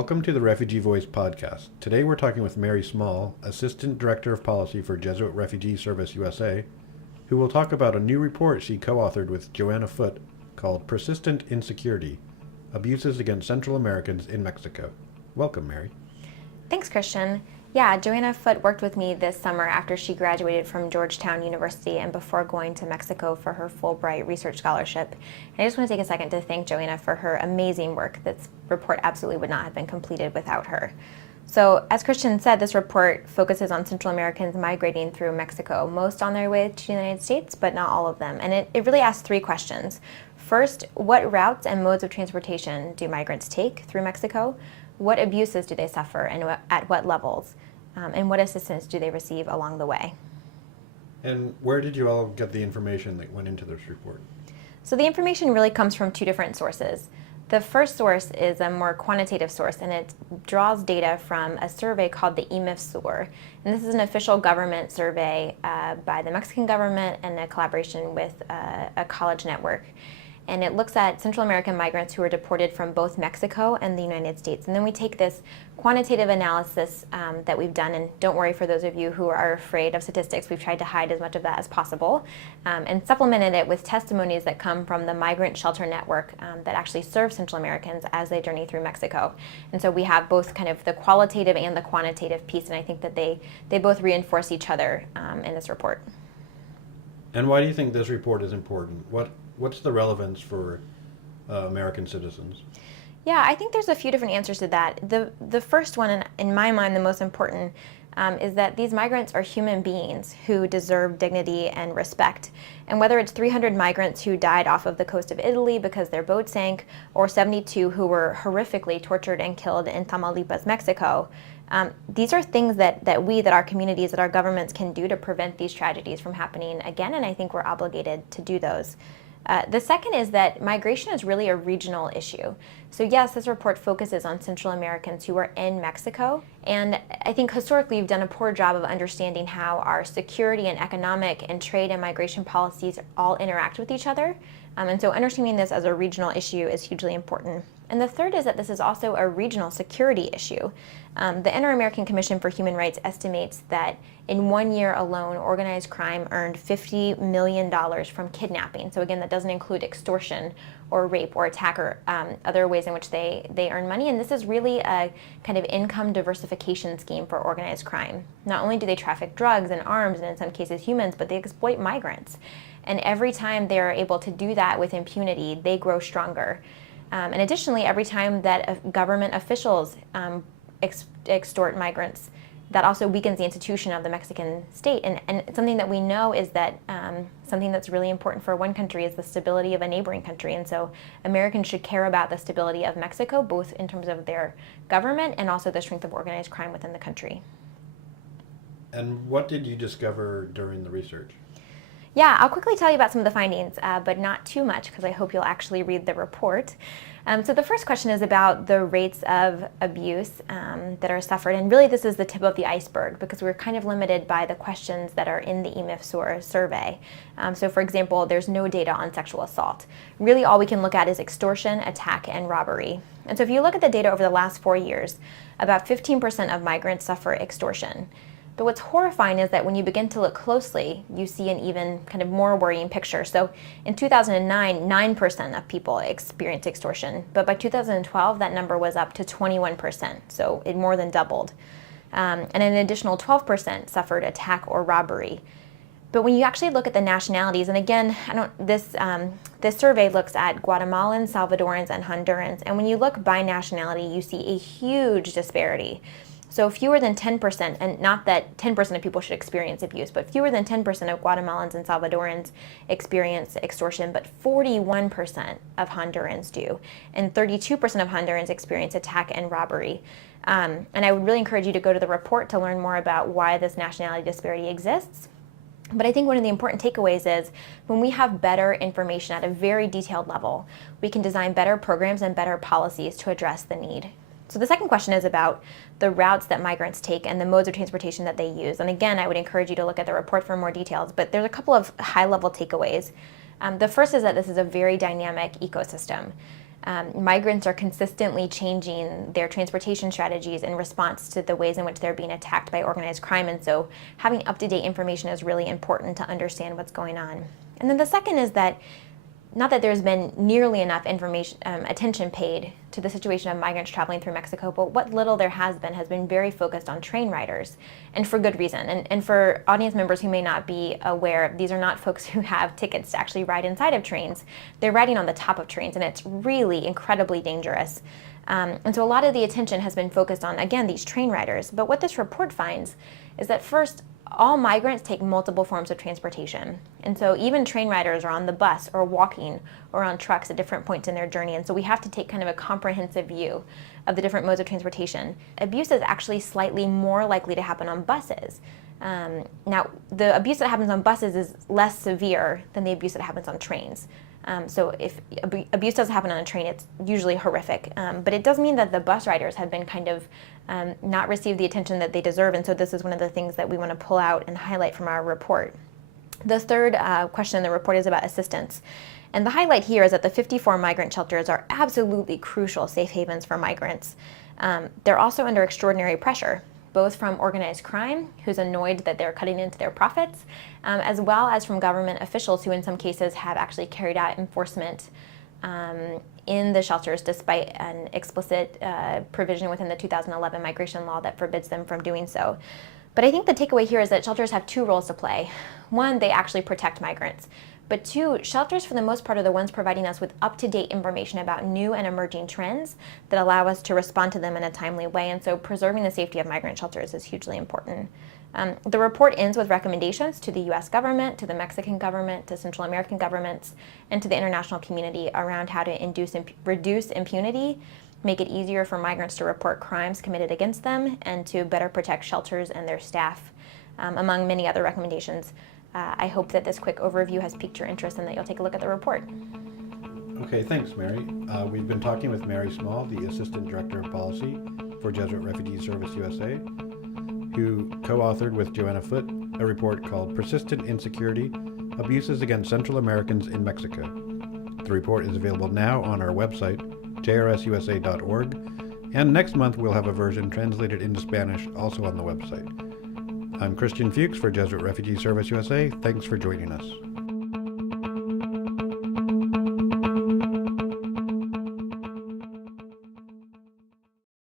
Welcome to the Refugee Voice podcast. Today we're talking with Mary Small, Assistant Director of Policy for Jesuit Refugee Service USA, who will talk about a new report she co-authored with Joanna Foote called Persistent Insecurity: Abuses Against Central Americans in Mexico. Welcome, Mary. Thanks, Christian. Yeah, Joanna Foote worked with me this summer after she graduated from Georgetown University and before going to Mexico for her Fulbright research scholarship. And I just want to take a second to thank Joanna for her amazing work. This report absolutely would not have been completed without her. So, as Christian said, this report focuses on Central Americans migrating through Mexico, most on their way to the United States, but not all of them. And it really asks three questions. First, what routes and modes of transportation do migrants take through Mexico? What abuses do they suffer and at what levels? And what assistance do they receive along the way? And where did you all get the information that went into this report? So the information really comes from two different sources. The first source is a more quantitative source, and it draws data from a survey called the IMIF-SUR. And this is an official government survey by the Mexican government and a collaboration with a college network. And it looks at Central American migrants who are deported from both Mexico and the United States. And then we take this quantitative analysis that we've done, and don't worry for those of you who are afraid of statistics, we've tried to hide as much of that as possible, and supplemented it with testimonies that come from the migrant shelter network that actually serves Central Americans as they journey through Mexico. And so we have both kind of the qualitative and the quantitative piece, and I think that they both reinforce each other in this report. And why do you think this report is important? What's the relevance for American citizens? Yeah, I think there's a few different answers to that. The first one, and in my mind the most important, is that these migrants are human beings who deserve dignity and respect. And whether it's 300 migrants who died off of the coast of Italy because their boat sank, or 72 who were horrifically tortured and killed in Tamaulipas, Mexico, these are things that our communities, that our governments can do to prevent these tragedies from happening again, and I think we're obligated to do those. The second is that migration is really a regional issue. So yes, this report focuses on Central Americans who are in Mexico, and I think historically we've done a poor job of understanding how our security and economic and trade and migration policies all interact with each other. And so understanding this as a regional issue is hugely important. And the third is that this is also a regional security issue. The Inter-American Commission for Human Rights estimates that in 1 year alone, organized crime earned $50 million from kidnapping. So again, that doesn't include extortion or rape or attack or other ways in which they earn money. And this is really a kind of income diversification scheme for organized crime. Not only do they traffic drugs and arms and in some cases humans, but they exploit migrants. And every time they are able to do that with impunity, they grow stronger. And additionally, every time that government officials extort migrants, that also weakens the institution of the Mexican state. And something that we know is that something that's really important for one country is the stability of a neighboring country. And so Americans should care about the stability of Mexico, both in terms of their government and also the strength of organized crime within the country. And what did you discover during the research? Yeah, I'll quickly tell you about some of the findings, but not too much because I hope you'll actually read the report. So the first question is about the rates of abuse that are suffered, and really this is the tip of the iceberg because we're kind of limited by the questions that are in the IMIF-SUR survey. So for example, there's no data on sexual assault. Really all we can look at is extortion, attack, and robbery. And so if you look at the data over the last 4 years, about 15% of migrants suffer extortion. But what's horrifying is that when you begin to look closely, you see an even kind of more worrying picture. So in 2009, 9% of people experienced extortion. But by 2012, that number was up to 21%. So it more than doubled. And an additional 12% suffered attack or robbery. But when you actually look at the nationalities, and again, this survey looks at Guatemalans, Salvadorans, and Hondurans. And when you look by nationality, you see a huge disparity. So fewer than 10%, and not that 10% of people should experience abuse, but fewer than 10% of Guatemalans and Salvadorans experience extortion, but 41% of Hondurans do. And 32% of Hondurans experience attack and robbery. And I would really encourage you to go to the report to learn more about why this nationality disparity exists. But I think one of the important takeaways is when we have better information at a very detailed level, we can design better programs and better policies to address the need. So the second question is about the routes that migrants take and the modes of transportation that they use. And again, I would encourage you to look at the report for more details, but there's a couple of high-level takeaways. The first is that this is a very dynamic ecosystem. Migrants are consistently changing their transportation strategies in response to the ways in which they're being attacked by organized crime, and so having up-to-date information is really important to understand what's going on. And then the second is that not that there's been nearly enough attention paid to the situation of migrants traveling through Mexico, but what little there has been very focused on train riders, and for good reason. And for audience members who may not be aware, these are not folks who have tickets to actually ride inside of trains. They're riding on the top of trains, and it's really incredibly dangerous. And so a lot of the attention has been focused on, again, these train riders. But what this report finds is that first, all migrants take multiple forms of transportation. And so even train riders are on the bus or walking or on trucks at different points in their journey. And so we have to take kind of a comprehensive view of the different modes of transportation. Abuse is actually slightly more likely to happen on buses. Now, the abuse that happens on buses is less severe than the abuse that happens on trains. So if abuse does happen on a train, it's usually horrific. But it does mean that the bus riders have been kind of not received the attention that they deserve. And so this is one of the things that we want to pull out and highlight from our report. The third question in the report is about assistance. And the highlight here is that the 54 migrant shelters are absolutely crucial safe havens for migrants. They're also under extraordinary pressure, both from organized crime, who's annoyed that they're cutting into their profits, as well as from government officials who in some cases have actually carried out enforcement in the shelters despite an explicit provision within the 2011 migration law that forbids them from doing so. But I think the takeaway here is that shelters have two roles to play. One, they actually protect migrants. But two, shelters for the most part are the ones providing us with up-to-date information about new and emerging trends that allow us to respond to them in a timely way. And so preserving the safety of migrant shelters is hugely important. The report ends with recommendations to the U.S. government, to the Mexican government, to Central American governments, and to the international community around how to reduce impunity, make it easier for migrants to report crimes committed against them, and to better protect shelters and their staff, among many other recommendations. I hope that this quick overview has piqued your interest and that you'll take a look at the report. Okay, thanks, Mary. We've been talking with Mary Small, the Assistant Director of Policy for Jesuit Refugee Service USA, who co-authored with Joanna Foote a report called Persistent Insecurity, Abuses Against Central Americans in Mexico. The report is available now on our website, jrsusa.org, and next month we'll have a version translated into Spanish also on the website. I'm Christian Fuchs for Jesuit Refugee Service USA. Thanks for joining us.